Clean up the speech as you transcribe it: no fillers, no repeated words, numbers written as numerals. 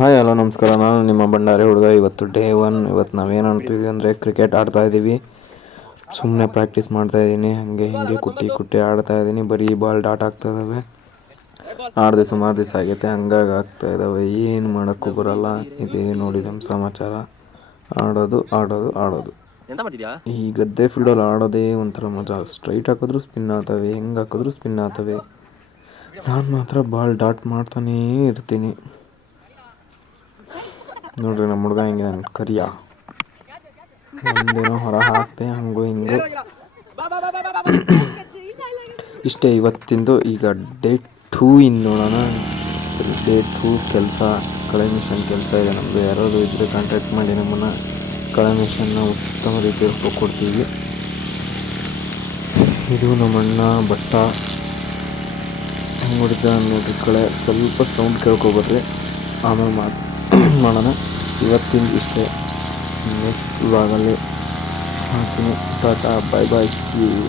Hi hello ನಮಸ್ಕಾರ. ನಾನು ನಿಮ್ಮ ಭಂಡಾರಿ ಹುಡುಗ. ಇವತ್ತು ಡೇ 1. ಇವತ್ತು ನಾವೇನು ಆಡ್ತಿದ್ವಿ ಅಂದರೆ ಕ್ರಿಕೆಟ್ ಆಡ್ತಾ ಇದ್ದೀವಿ. ಸುಮ್ಮನೆ ಪ್ರಾಕ್ಟೀಸ್ ಮಾಡ್ತಾ ಇದ್ದೀನಿ. ಹಾಗೆ ಹಿಂಗೆ ಕುಟ್ಟಿ ಆಡ್ತಾ ಇದ್ದೀನಿ. ಬರೀ ಬಾಲ್ ಡಾಟ್ ಆಗ್ತಾ ಇದ್ದಾವೆ. ಆಡದೆ ಸುಮಾರು ದಿವಸ ಆಗೈತೆ, ಹಂಗಾಗಿ ಆಗ್ತಾ ಇದ್ದಾವೆ. ಏನು ಮಾಡೋಕ್ಕೂ ಬರಲ್ಲ. ಇದೇ ನೋಡಿ ನಮ್ಮ ಸಮಾಚಾರ. ಆಡೋದು. ಈ ಗದ್ದೆ ಫೀಲ್ಡಲ್ಲಿ ಆಡೋದೇ ಒಂಥರ ಮಜಾ. ಸ್ಟ್ರೈಟ್ ಹಾಕಿದ್ರು ಸ್ಪಿನ್ ಆಗ್ತವೆ, ಹೆಂಗೆ ಹಾಕಿದ್ರು ಸ್ಪಿನ್ ಆಗ್ತವೆ. ನಾನು ಮಾತ್ರ ಬಾಲ್ ಡಾಟ್ ಮಾಡ್ತಾನೇ ಇರ್ತೀನಿ. ನೋಡ್ರಿ ನಮ್ಮ ಹುಡುಗ ಹೆಂಗೆ ನಾನು ಕರಿಯ ಒಂದೇನೋ ಹೊರ ಹಾಕ್ತೆ, ಹಂಗು ಹಿಂಗು. ಇಷ್ಟೇ ಇವತ್ತಿಂದು. ಈಗ ಡೇ 2 ನೋಡೋಣ. ಡೇ 2 ಕೆಲಸ, ಕಳೆ ಮಿಷನ್ ಕೆಲಸ ಇದೆ ನಮ್ಮದು. ಯಾರಾದರೂ ಇದ್ದರೆ ಕಾಂಟ್ಯಾಕ್ಟ್ ಮಾಡಿ, ನಮ್ಮನ್ನು ಕಳೆ ಮಿಷನ್ನ ಉತ್ತಮ ರೀತಿಯಲ್ಲಿ ಕೊಡ್ತೀವಿ. ಇದು ನಮ್ಮಣ್ಣ ಭತ್ತ ಹೆಂಗೆ ಹೊಡಿತ ನೋಡ್ರಿ. ಕಳೆ ಸ್ವಲ್ಪ ಸೌಂಡ್ ಕೇಳ್ಕೊಬರ್ರಿ, ಆಮೇಲೆ ಮಾಡೋಣ. ಇವತ್ತಿಂದ ಇಷ್ಟೇ. ನೆಕ್ಸ್ಟ್ ವ್ಲಾಗಲ್ಲಿ ಹಾಕ್ತೀನಿ. ಟಾಟಾ, ಬಾಯ್ ಬಾಯ್, ಸಿ ಯು.